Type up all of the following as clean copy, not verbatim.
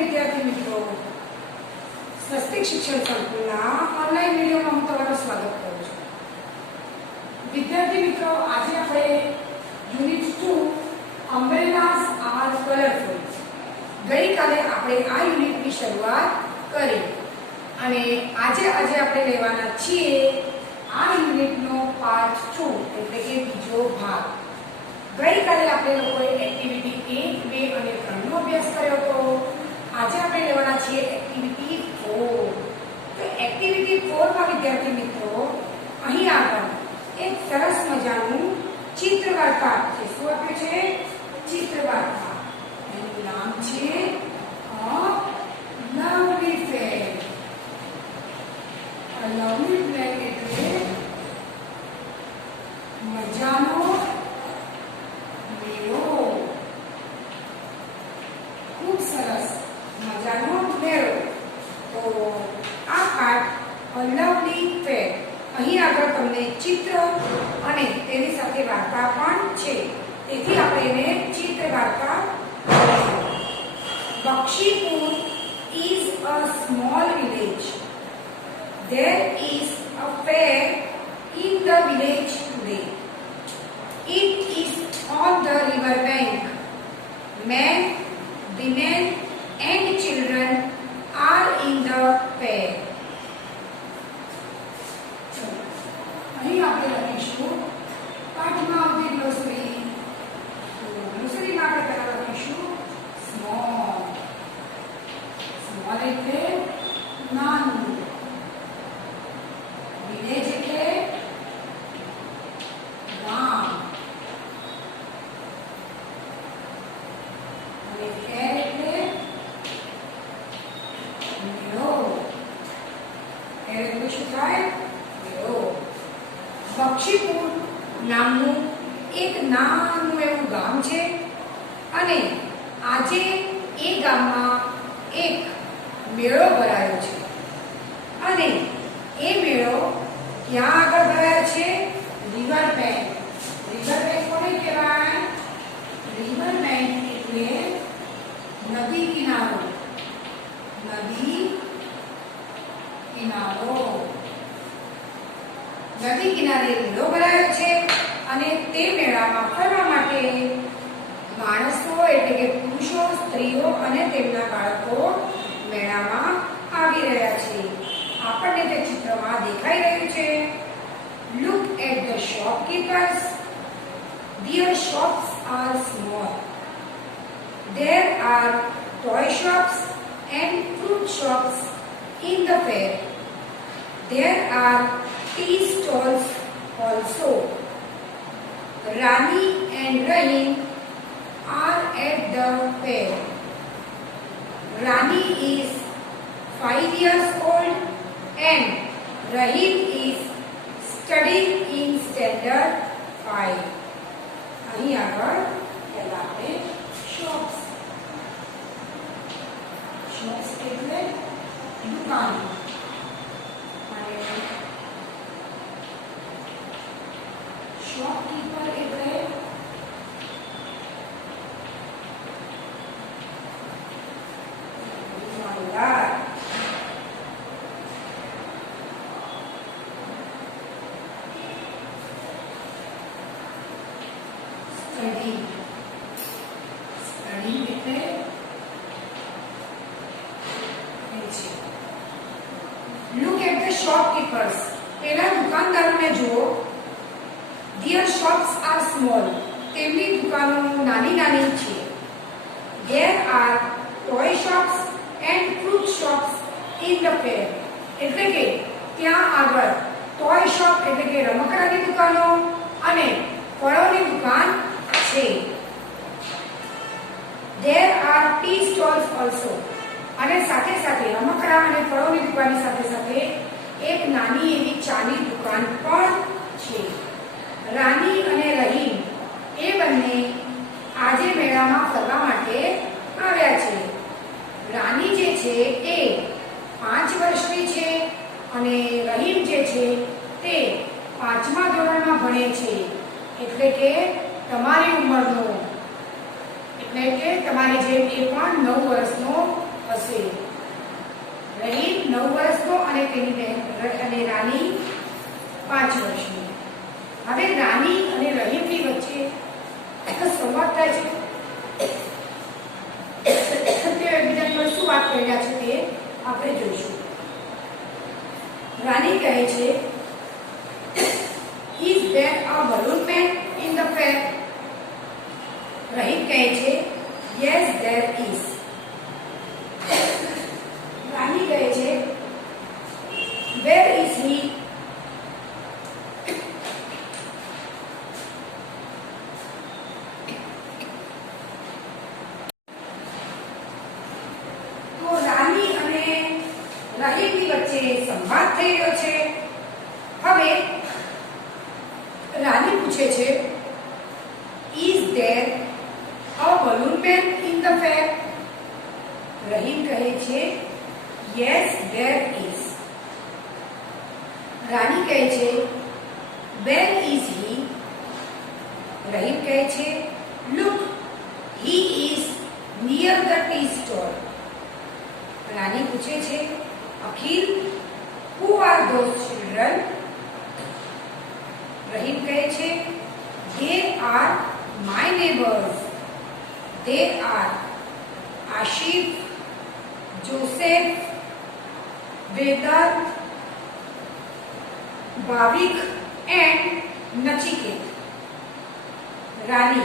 विद्यार्थी मित्रों, स्वस्तिक शिक्षण संकुलના ઓનલાઈન વિડિયોમાં હું તમારું સ્વાગત કરું છું। વિદ્યાર્થી મિત્રો, આજે આપણે યુનિટ 2 અમ્બ્રેલાસ આર કલરફુલ ગઈકાલે આપણે આ યુનિટની શરૂઆત કરી અને આજે આપણે લેવાના છીએ આ યુનિટનો પાર્ટ 2 એટલે કે બીજો ભાગ। ગઈકાલે આપણે લોકોએ એક્ટિવિટી 1, 2 અને 3 નો અભ્યાસ કર્યો હતો। આજે આપણે લેવાના છીએ એક્ટિવિટી 4। તો એક્ટિવિટી 4 માં વિદ્યાર્થી મિત્રો અહીં આગળ એક સરસ મજાનું ચિત્ર વાર્તા છે। શું આપ્યું છે? ચિત્ર વાર્તા। એનું નામ છે લવલી ફેર। લવલી ફેર એટલે મજાનો મેળો। ખૂબ સરસ મજાનો મેળો। તો આ પાઠ લવલી ફેર અહીં આગળ તમને ચિત્ર અને તેની સાથે વાર્તા પણ છે, તેથી આપણે એને ચિત્ર વાર્તા કહીશું। Bakshipur is a small village. There is a fair in the village today. It is on the river bank. Men, women and children are in the fair. અહીં આપણે લખીશું પાઠમાં આવતી ગ્લોસરી। તો ગ્લોસરીમાં આપણે પહેલા લખીશું સ્મોલ। સ્મોલ એટલે નાનું, વિલેજ એટલે ગામ, અને ફેર એટલે મેળો। ફેર એટલે શું થાય? મેળો। બક્ષીપુર નામનું એક નાનું એવું ગામ છે અને આજે એ ગામમાં એક મેળો ભરાયો છે અને એ મેળો ક્યાં આગળ ભરાયો છે? River bank. રિવર બેંક કોને કહેવાય? રિવર બેંક એટલે નદી કિનારો। નદી કિનારો, નદી કિનારે મેળો ભરાયો છે અને તે મેળામાં ફરવા માટે માણસો એટલે કે પુરુષો, સ્ત્રીઓ અને તેમના બાળકો મેળામાં આવી રહ્યા છે। આપણને તે ચિત્રમાં દેખાઈ રહ્યું છે। Look at the shopkeepers. Their shops are small. There are toy shops and fruit shops in the fair. There are tea stalls also. Rani and Rahim are at the fair. Rani is 5 years old and Rahim is studying in standard 5. અહીં આગળ પહેલા આપણે shops એટલે દુકાન। Shopkeeper એટલે દુકાનદાર। Study એટલે look at the શોપકીપર્સ। પેલા દુકાનદારોને જુઓ। Their shops are small. તેમની દુકાનો નાની નાની છે। There are toy shops and fruit shops in the fair. એટલે કે ત્યાં આગળ toy shop એટલે કે રમકડાની દુકાનો અને ફળોની દુકાન છે। There are tea stalls also. અને સાથે સાથે રમકડા અને ફળોની દુકાનની સાથે સાથે એક નાની એવી ચાની દુકાન પણ છે। રાની અને રહીમ એ બંને આજે મેળામાં ફરવા માટે આવ્યા છે। રાની જે છે એ 5 વર્ષની છે અને રહીમ જે છે તે 5મા ધોરણમાં ભણે છે। એટલે કે તમારી ઉંમરનો, એટલે કે તમારી જેમ એ પણ 9 વર્ષનો હશે. રહીમ 9 વર્ષનો અને તેની બહેન અને રાની 5 વર્ષની. હવે રાની અને રહીમની વચ્ચે સંવાદ થાય છે. તે એકબીજાની પર શું વાત કરી રહ્યા છે તે આપણે જોઈશું. રાની કહે છે, Is there a balloon man in the fair? Rahim કહે છે, Yes, there is. રાની કહે છે, Where is he? તો રાની અને રહીમની વચ્ચે સંવાદ થઈ રહ્યો છે. હવે રાની પૂછે છે, Is there a balloon man in the fair? Rahim કહે છે, Yes, there is. રાની કહે છે, Where is he? રહીમ કહે છે, Look, he is near the tea stall. રાની પૂછે છે, અખિલ, who are those children? Rahim કહે છે, They are my neighbors. They are Ashif, Joseph, Vedant, Bhavik and Nachiket. Rani,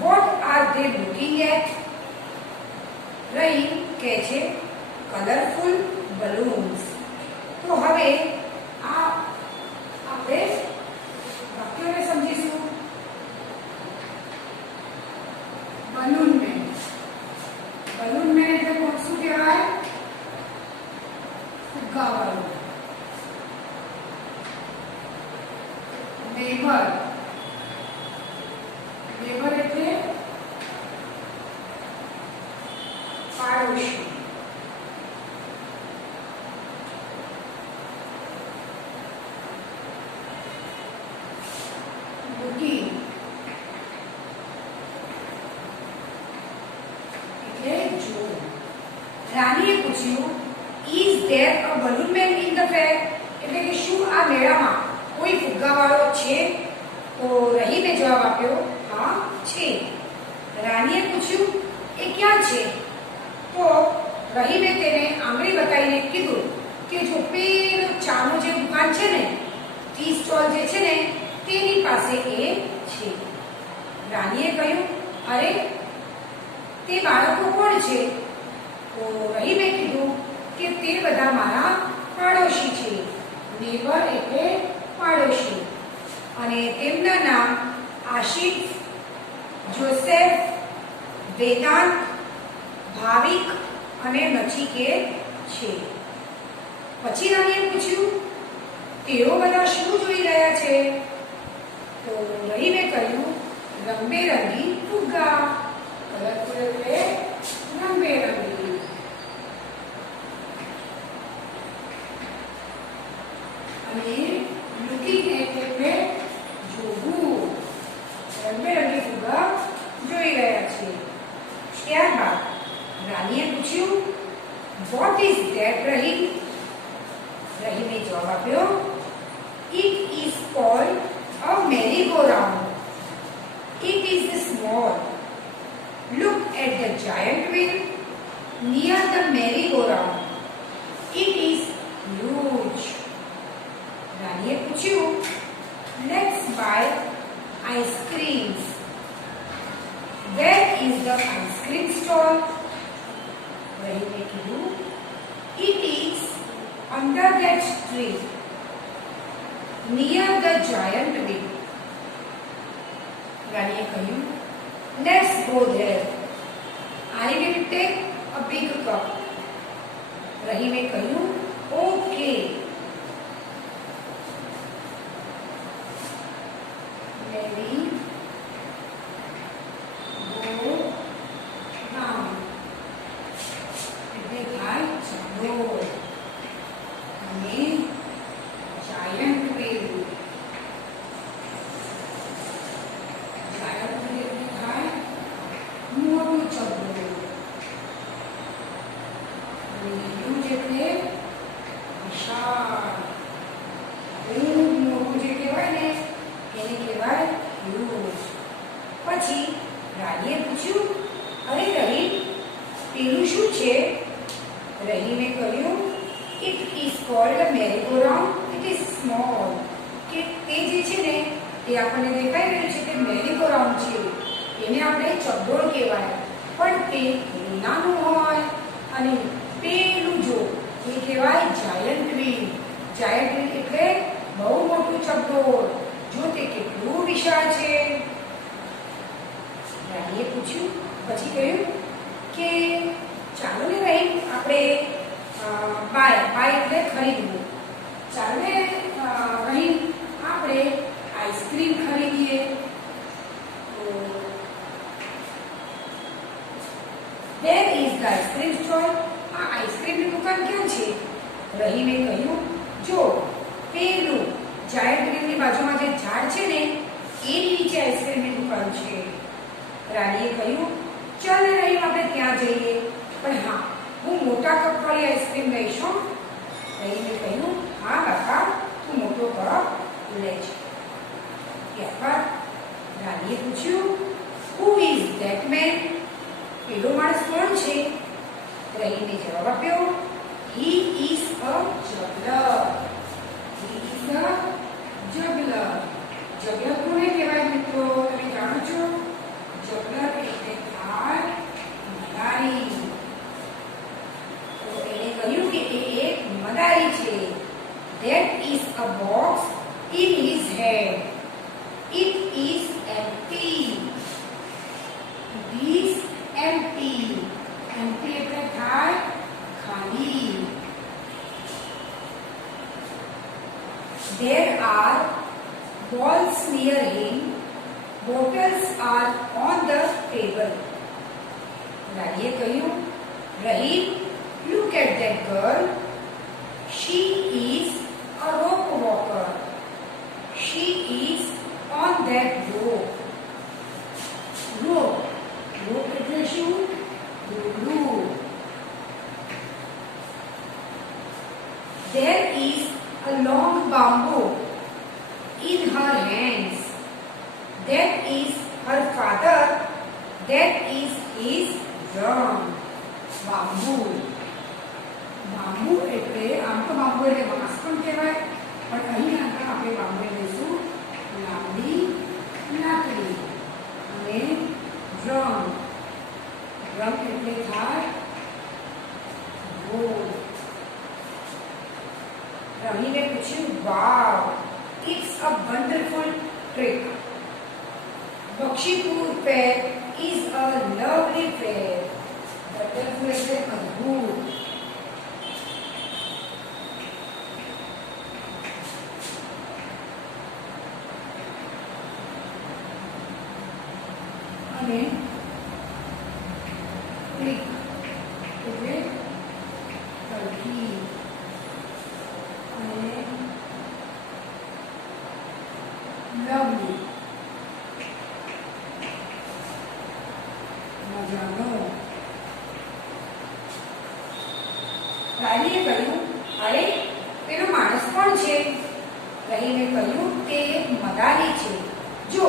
what are they looking at? Rahim કહે છે, colourful balloons. તો હવે આ આપણે વાક્યોને સમજીશું. Balloon man. બલૂન મેન એટલે કોણ શું કહેવાય? ફુગ્ગાવાળું. નેબર. નેબર એટલે પાડોશી. looking એટલે જોવું. રાનીએ પૂછ્યું, Is there a balloon man in the fair? એટલે કે શું આ મેળામાં કોઈ ફુગ્ગાવાળો છે? તો રહીમે જવાબ આપ્યો, હા છે. રાનીએ પૂછ્યું, એ ક્યાં છે? તો રહીમે તેને આંગળી બતાવીને કીધું કે જો પેલું ચાનું જે દુકાન છે ને, ટી સ્ટોલ જે છે ને, તેની પાસે એ છે. રાનીએ કહ્યું, અરે તે બાળકો કોણ છે? તો રહીમે કીધું કે તે બધા મારા પાડોશી છે. નેબર એટલે પાડોશી. અને તેમના નામ આશિફ, જોસેફ, વેદાંત, ભાવિક અને નચિકેત છે. પછી રાનીએ પૂછ્યું, તેઓ બધા શું જોઈ રહ્યા છે? તો રહીમે કહ્યું, રંગબેરંગી ફુગ્ગા. કલરફુલ એટલે રંગબેરંગી. અને લુકિંગ એટલે જોવું. રંગબેરંગી ફુગ્ગા જોઈ રહ્યા છે. ત્યારબાદ રાનીએ પૂછ્યું, વોટ ઇઝ ધેટ રહીમ? રહીમે જવાબ આપ્યો, it is cold a merry-go-round. It is small. Look at the giant wheel near the merry-go-round. It is huge. રાનીએ પૂછ્યું, let's buy ice creams. Where is the ice cream stall? રહીમે કીધું, it is under that tree near the giant wheel. રાનીએ કહ્યું, let's go there. I will take a big cup. રહીમે કહ્યું, okay. Merry go round. એટલે થાય ચકડોળ. અને giant wheel. giant wheel એટલે થાય મોટું ચકડોળ. પછી રાનીએ પૂછ્યું, અરે રહીમ, પેલું શું છે? રહીમે કહ્યું, it is called merry go round, it is small. કે તે જે છે ને તે આપણને દેખાઈ રહ્યું છે કે મેરી ગો રાઉન્ડ છે, એને આપણે ચકડોળ કહેવાય, પણ તે નાનું હોય. અને પેલું જો એ કહેવાય જાયન્ટ વ્હીલ. જાયન્ટ વ્હીલ એટલે બહુ મોટું ચકડોળ. જો તે કેટલું વિશાળ છે. રાણીએ પૂછ્યું, પછી કહ્યું કે ચાલો ને રહીમ, આપણે બાય એટલે ખરીદવું. ચાલો ને રહીમ, આપણે આઈસ્ક્રીમ ખરીદીએ. There is the ice cream store. આ આઈસ્ક્રીમની દુકાન ક્યાં છે? રહીમે કહ્યું, જો પેલું જાયન્ટ વ્હીલની બાજુમાં જે ઝાડ છે ને એની નીચે આઈસ્ક્રીમની દુકાન છે. રાણીએ કહ્યું, ચાલ ને રહીમ, આપણે ત્યાં જઈએ, પણ હા, હું મોટા કપવાળી આઈસ્ક્રીમ લઈશ. રહીમે કહ્યું, હા કાકા, તું મોટો કપ લેજે. ત્યારબાદ રાણીએ પૂછ્યું, હુ ઇઝ ધેટ મેન? પેલો માણસ કોણ છે? રહીમે જવાબ આપ્યો, he is a જગલર. He is a જગલર. જગલર કોને કહેવાય મિત્રો? તમે જાણો છો? જગલર એટલે થાય મદારી. તો એને કહ્યું કે એ એક મદારી છે. That is a box in his head. It is empty. It is empty. Empty એટલે થાય ખાલી. There are balls near him. Bottles are on the table. રાણીએ કહ્યું, Rahim, look at that girl. She is a rope walker. She is on that rope. Rope. Rope એટલે શું? દોરડું. There is a long bamboo in her hands. That is her father. That is his drum. Bamboo. Bamboo એટલે આમ તો bamboo એટલે વાંસ પણ કહેવાય, પણ અહીં આગળ આપણે બાંબુ લઈશું લાંબી લાકડી. અને ડ્રમ. ડ્રમ એટલે થાય ઢોલ. રહીમે પૂછ્યું, wow, it's a wonderful trick. Bakshipur fair is a lovely fair. Wonderful એટલે અદ્ભુત. અને ટ્રીક એટલે કલકી. અને લવલી મજાનો. રાણીએ કહ્યું, અરે પેલો માણસ કોણ છે? રહીમે કહ્યું, તે એક મદારી છે. જો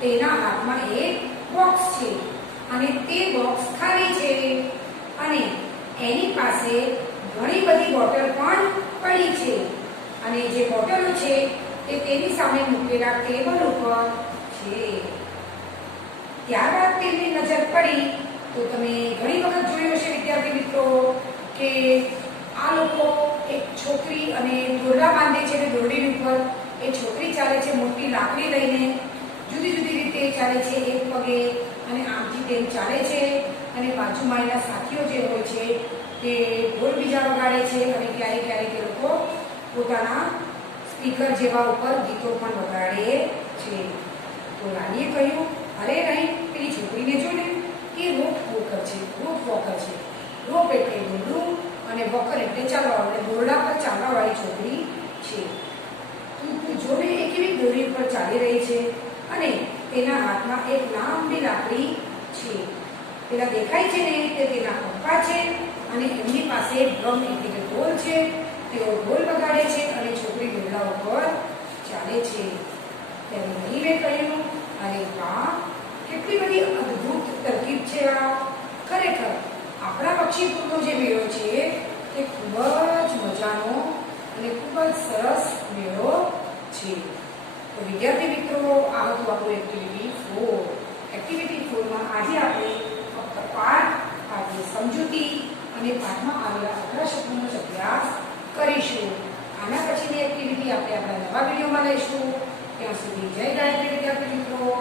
તેના હાથમાં એક બોક્સ છે અને તે બોક્સ ખાલી છે અને એની પાસે ઘણી બધી બોટલ પણ પડી છે અને જે બોટલો છે તે તેની સામે મૂકેલા ટેબલ ઉપર છે. ત્યારબાદ તેમની નજર પડી તો તમે ઘણી વખત જોયું હશે વિદ્યાર્થી મિત્રો કે આ લોકો એક છોકરી અને દોરડા બાંધે છે અને દોરડીની ઉપર એ છોકરી ચાલે છે મોટી લાકડી લઈને. જુદી જુદી રીતે ચાલે છે, એક પગે અને આમથી તેમ ચાલે છે. અને બાજુમાં એના સાથીઓ જે હોય છે તે ઢોલ બીજા વગાડે છે અને ક્યારેક ક્યારેક એ લોકો પોતાના સ્પીકર જેવા ઉપર ગીતો પણ વગાડે છે. તો રાણીએ કહ્યું, અરે નહીં, પેલી છોકરીને જો ને કે રોપ વોકર છે. રોપ વોકર છે. રોપ એટલે દોરડું અને વોકર એટલે ચાલવા, અને દોરડા પર ચાલવાવાળી છોકરી છે. તું જો ને એ કેવી દોરી ઉપર ચાલી રહી છે અને તેના હાથમાં એક લાંબી લાકડી છે. પેલા દેખાય છે ને તે તેના પપ્પા છે અને એમની પાસે ડ્રમ એટલે કે ઢોલ છે. તેઓ ઢોલ વગાડે છે અને છોકરી દોરડા ઉપર ચાલે છે. ત્યારે રહીમે કહ્યું, અરે વાહ, કેટલી બધી અદ્ભુત તરકીબ છે આ. ખરેખર આપણા બક્ષીપુરનો જે મેળો છે તે ખૂબ જ મજાનો અને ખૂબ જ સરસ મેળો છે. તો વિદ્યાર્થી મિત્રો, આ હતું આપણું એક્ટિવિટી 4. એક્ટિવિટી 4માં આજે આપણે ફક્ત પાઠ, પાઠની સમજૂતી અને પાઠમાં આવેલા અઘરા શબ્દોનો અભ્યાસ કરીશું. આના પછીની એક્ટિવિટી આપણે આપણા નવા વિડીયોમાં લઈશું. ત્યાં સુધી જય ગાયત્રી વિદ્યાર્થી મિત્રો.